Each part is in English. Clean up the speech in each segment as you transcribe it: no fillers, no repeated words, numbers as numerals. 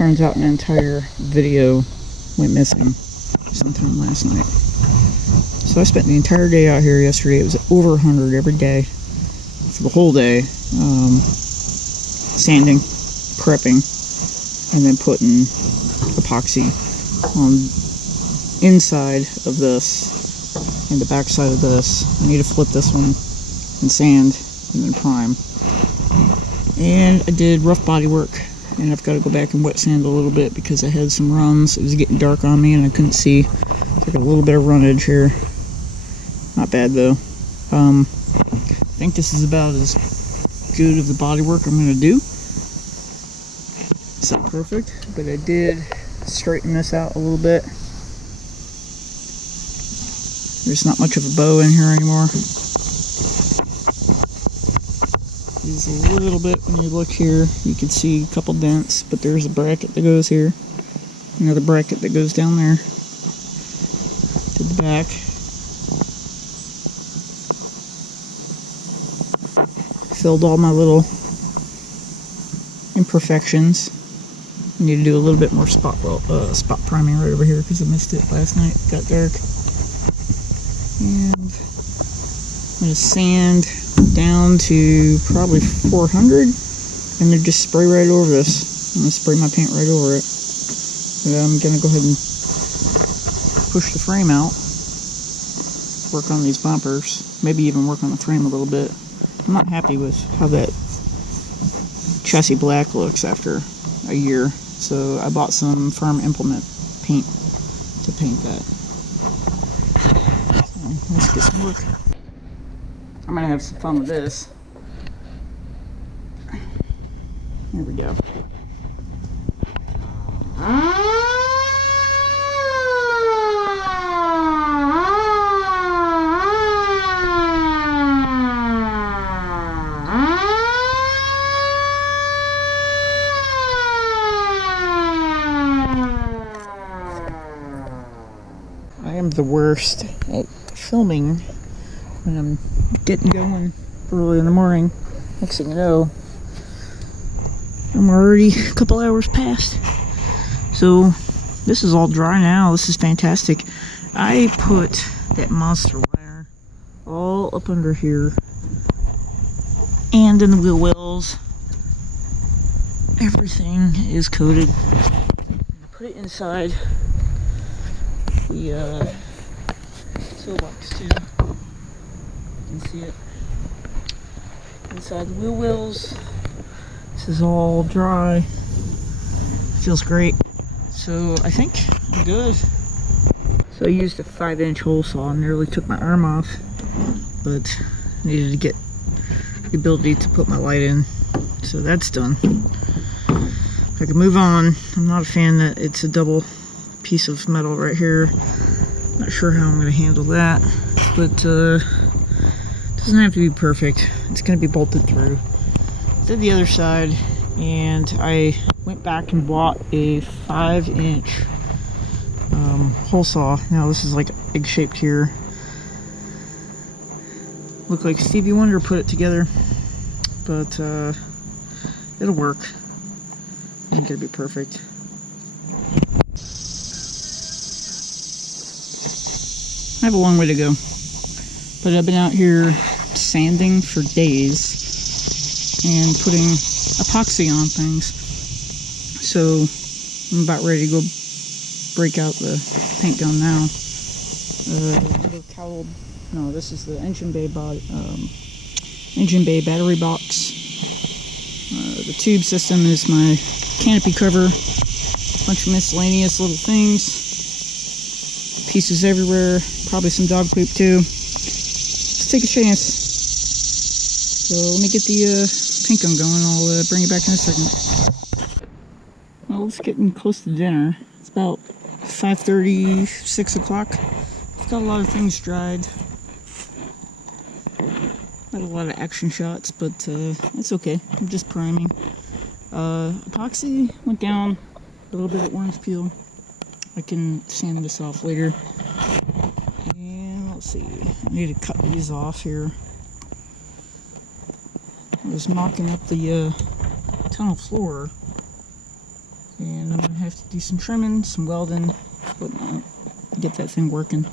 Turns out an entire video went missing sometime last night. So I spent the entire day out here yesterday. It was over 100 every day for the whole day, sanding, prepping, and then putting epoxy on inside of this and the back side of this. I need to flip this one and sand and then prime. And I did rough body work, and I've got to go back and wet sand a little bit because I had some runs. It was getting dark on me and I couldn't see. Took a little bit of run edge here. Not bad though. I think this is about as good of the body work I'm going to do. It's not perfect, but I did straighten this out a little bit. There's not much of a bow in here anymore. There's a little bit, when you look here, you can see a couple dents, but there's a bracket that goes here. Another bracket that goes down there to the back. Filled all my little imperfections. I need to do a little bit more spot priming right over here because I missed it last night. It got dark. And I'm going to sand down to probably 400 and then just spray right over this. I'm going to spray my paint right over it. And I'm going to go ahead and push the frame out, work on these bumpers, maybe even work on the frame a little bit. I'm not happy with how that chassis black looks after a year, so I bought some Farm Implement paint to paint that. So let's get some work. I'm gonna have some fun with this. There we go. I am the worst at filming when I'm getting going early in the morning. Next thing you know, I'm already a couple hours past. So this is all dry now. This is fantastic. I put that monster wire all up under here and in the wheel wells. Everything is coated. I put it inside the seal box too. You can see it inside the wheel wells. This is all dry. Feels great. So I think I'm good. So I used a 5-inch hole saw and nearly took my arm off, but I needed to get the ability to put my light in. So that's done. I can move on. I'm not a fan that it's a double piece of metal right here. Not sure how I'm going to handle that, but it doesn't have to be perfect. It's going to be bolted through. Did the other side, and I went back and bought a 5-inch hole saw. Now this is like egg shaped here. Looked like Stevie Wonder put it together, but it'll work. Ain't gonna be perfect. I have a long way to go, but I've been out here sanding for days and putting epoxy on things, so I'm about ready to go break out the paint gun now. No, this is the engine bay battery box. The tube system is my canopy cover. Bunch of miscellaneous little things. Pieces everywhere. Probably some dog poop too. Let's take a chance. So let me get the paint gun going. I'll bring you back in a second. Well, it's getting close to dinner. It's about 5:30, 6 o'clock. I've got a lot of things dried. Not a lot of action shots, but it's okay. I'm just priming. Epoxy went down a little bit of orange peel. I can sand this off later. And let's see, I need to cut these off here. I was mocking up the tunnel floor And I'm gonna have to do some trimming, some welding, whatnot, get that thing working.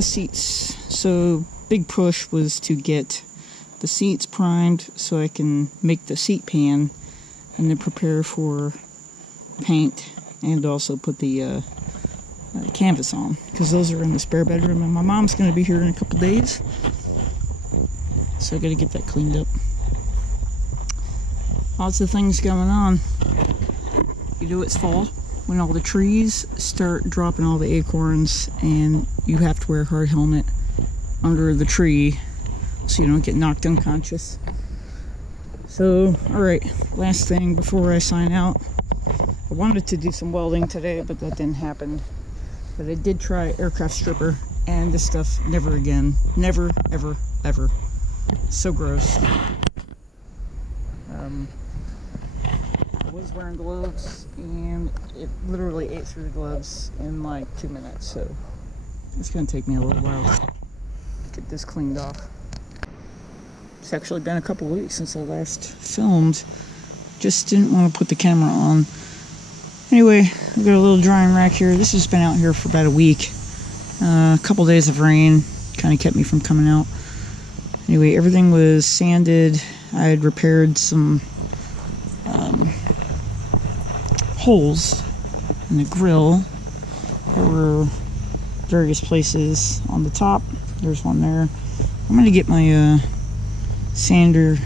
Seats. So big push was to get the seats primed so I can make the seat pan and then prepare for paint and also put the canvas on, because those are in the spare bedroom and my mom's going to be here in a couple days, so I got to get that cleaned up. Lots of things going on. You know it's fall when all the trees start dropping all the acorns and you have to wear a hard helmet under the tree so you don't get knocked unconscious. So, alright, last thing before I sign out. I wanted to do some welding today, but that didn't happen. But I did try aircraft stripper, and this stuff, never again. Never, ever, ever. So gross. I was wearing gloves, and it literally ate through the gloves in like 2 minutes, so it's going to take me a little while to get this cleaned off. It's actually been a couple weeks since I last filmed. Just didn't want to put the camera on. Anyway, I've got a little drying rack here. This has been out here for about a week. A couple days of rain kind of kept me from coming out. Anyway, everything was sanded. I had repaired some holes in the grill. There were various places on the top. There's one there. I'm going to get my sander,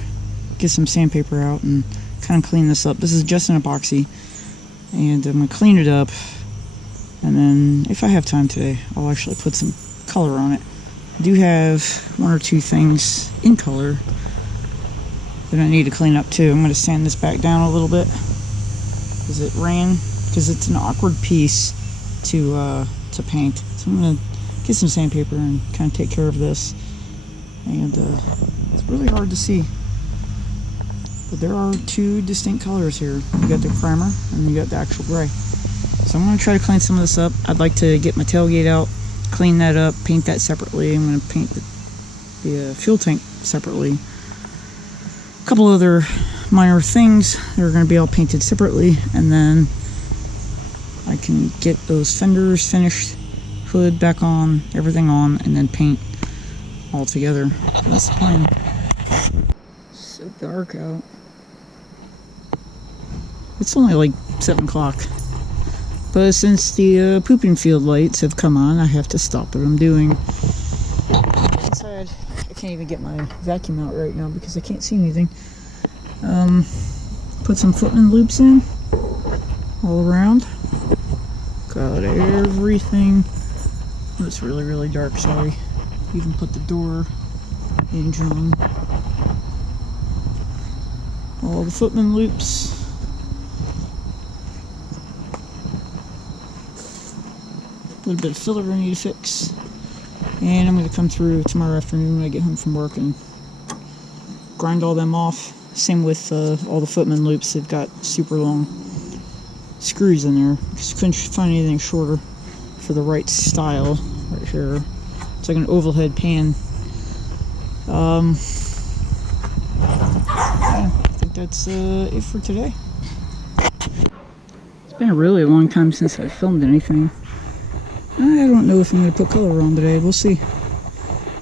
get some sandpaper out and kind of clean this up. This is just an epoxy. And I'm going to clean it up, and then if I have time today, I'll actually put some color on it. I do have one or two things in color that I need to clean up too. I'm going to sand this back down a little bit because it ran, because it's an awkward piece to paint. So I'm going to get some sandpaper and kind of take care of this. And it's really hard to see. But there are two distinct colors here. You got the primer and you got the actual gray. So I'm going to try to clean some of this up. I'd like to get my tailgate out, clean that up, paint that separately. I'm going to paint the fuel tank separately. A couple other minor things that are going to be all painted separately, and then I can get those fenders finished, hood back on, everything on, and then paint all together. So that's the plan. So dark out. It's only like 7 o'clock. But since the pooping field lights have come on, I have to stop what I'm doing. Inside, I can't even get my vacuum out right now because I can't see anything. Put some footman loops in all around. Got everything. Oh, it's really, really dark, sorry. Even put the door hinge on. All the footman loops. A little bit of filler I need to fix. And I'm going to come through tomorrow afternoon when I get home from work and grind all them off. Same with all the footman loops. They've got super long screws in there. Just couldn't find anything shorter for the right style right here. It's like an oval head pan. Yeah, I think that's it for today. It's been a really long time since I filmed anything. I don't know if I'm going to put color on today. We'll see.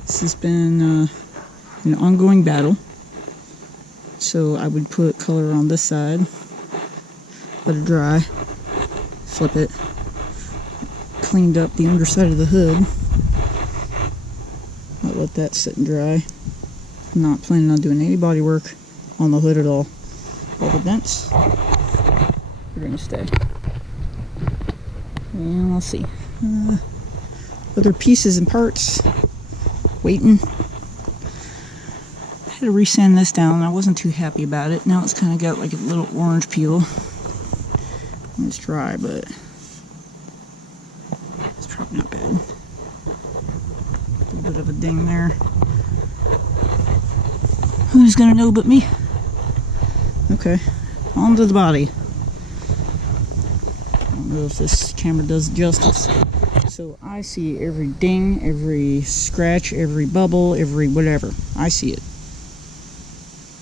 This has been an ongoing battle. So I would put color on this side, let it dry, flip it, cleaned up the underside of the hood. I'll let that sit and dry. I'm not planning on doing any body work on the hood at all. All the dents are going to stay. And we'll see. Other pieces and parts waiting. I had to resand this down. I wasn't too happy about it. Now it's kind of got like a little orange peel. It's dry, but it's probably not bad. A little bit of a ding there. Who's gonna know but me? Okay, on to the body. I don't know if this camera does justice. So I see every ding, every scratch, every bubble, every whatever. I see it.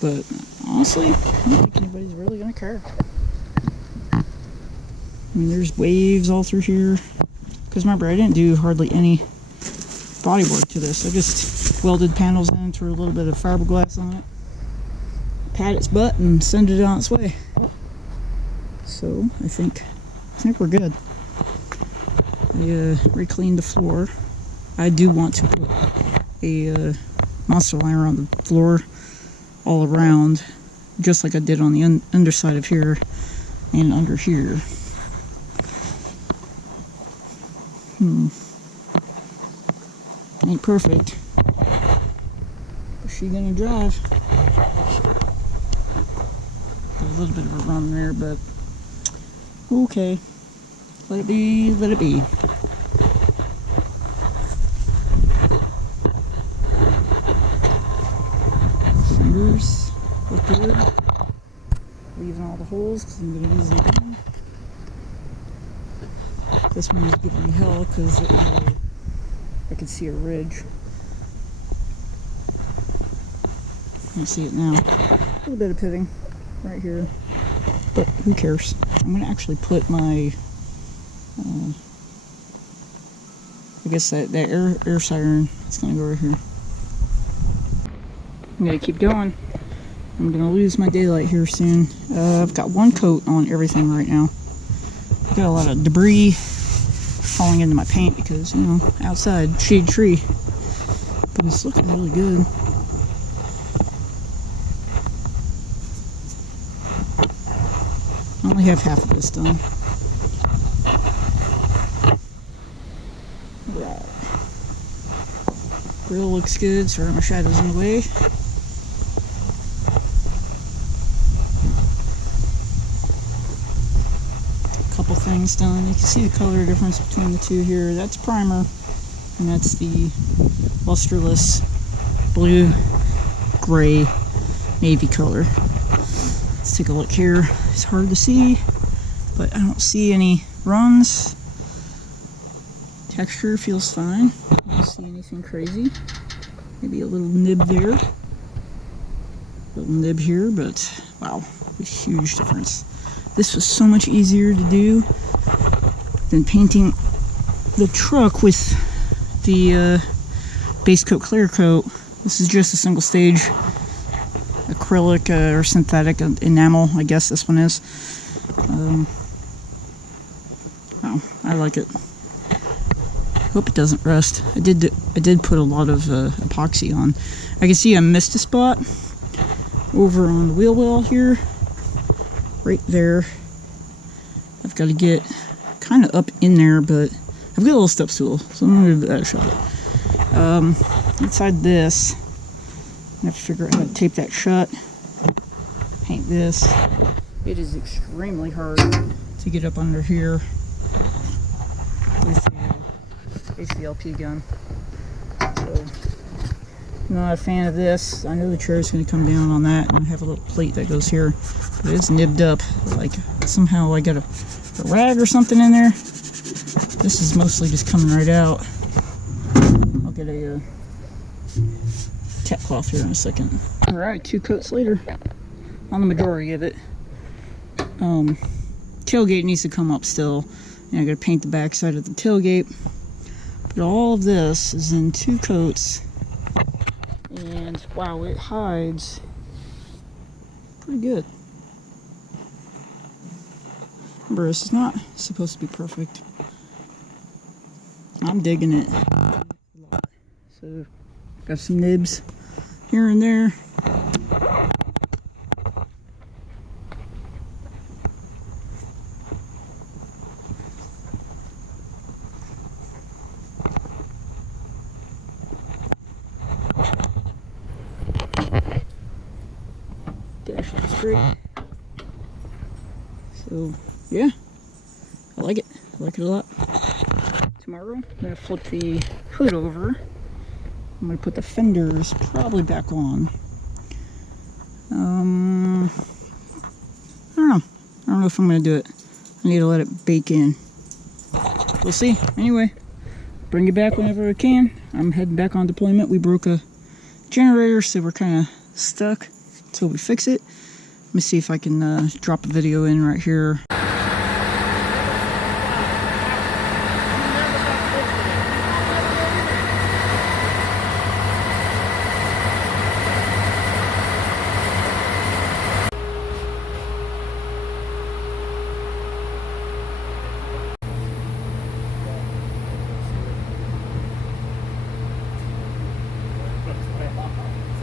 But honestly, I don't think anybody's really gonna care. I mean, there's waves all through here. Because remember, I didn't do hardly any bodywork to this. I just welded panels in, threw a little bit of fiberglass on it, pat its butt, and send it on its way. So I think we're good. I re-cleaned the floor. I do want to put a monster liner on the floor all around, just like I did on the underside of here and under here. Ain't perfect. Is she gonna drive? There's a little bit of a run there, but okay. Let it be, let it be. Fingers look good. Leaving all the holes because I'm gonna use them again. This one is giving me hell because I can see a ridge. I see it now. A little bit of pitting right here, but who cares? I'm gonna actually put my, I guess that air siren. It's gonna go right here. I'm gonna keep going. I'm gonna lose my daylight here soon. I've got one coat on everything right now. I've got a lot of debris falling into my paint because, you know, outside, shade tree. But it's looking really good. I only have half of this done. Right. Grill looks good. Sorry, my shadow's in the way. Couple things done. You can see the color difference between the two here. That's primer, and that's the lusterless blue gray navy color. Let's take a look here. It's hard to see, but I don't see any runs. Texture feels fine. I don't see anything crazy. Maybe a little nib there, a little nib here, but wow, a huge difference. This was so much easier to do than painting the truck with the base coat, clear coat. This is just a single stage acrylic or synthetic enamel, I guess this one is. Wow, I like it. Hope it doesn't rust. I did put a lot of epoxy on. I can see I missed a spot over on the wheel well here. Right there. I've got to get kind of up in there, but I've got a little step stool, so I'm going to give that a shot. Inside this, I have to figure out how to tape that shut. Paint this. It is extremely hard to get up under here with the HVLP gun. So, I'm not a fan of this. I know the chair is going to come down on that, and I have a little plate that goes here. But it's nibbed up. Like somehow I got a rag or something in there. This is mostly just coming right out. I'll get a cat cloth here in a second. Alright, 2 coats later on the majority of it. Tailgate needs to come up still. And I gotta paint the back side of the tailgate. But all of this is in 2 coats. And wow, it hides pretty good. Remember, this is not supposed to be perfect. I'm digging it a lot. So, got some nibs here and there. Dash it straight. So, yeah, I like it. I like it a lot. Tomorrow, I'm going to flip the hood over. I'm going to put the fenders probably back on. I don't know. I don't know if I'm going to do it. I need to let it bake in. We'll see. Anyway, bring you back whenever I can. I'm heading back on deployment. We broke a generator, so we're kind of stuck until we fix it. Let me see if I can drop a video in right here.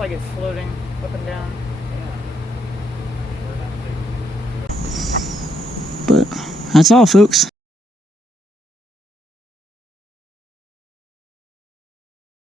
like it's floating up and down. But that's all, folks.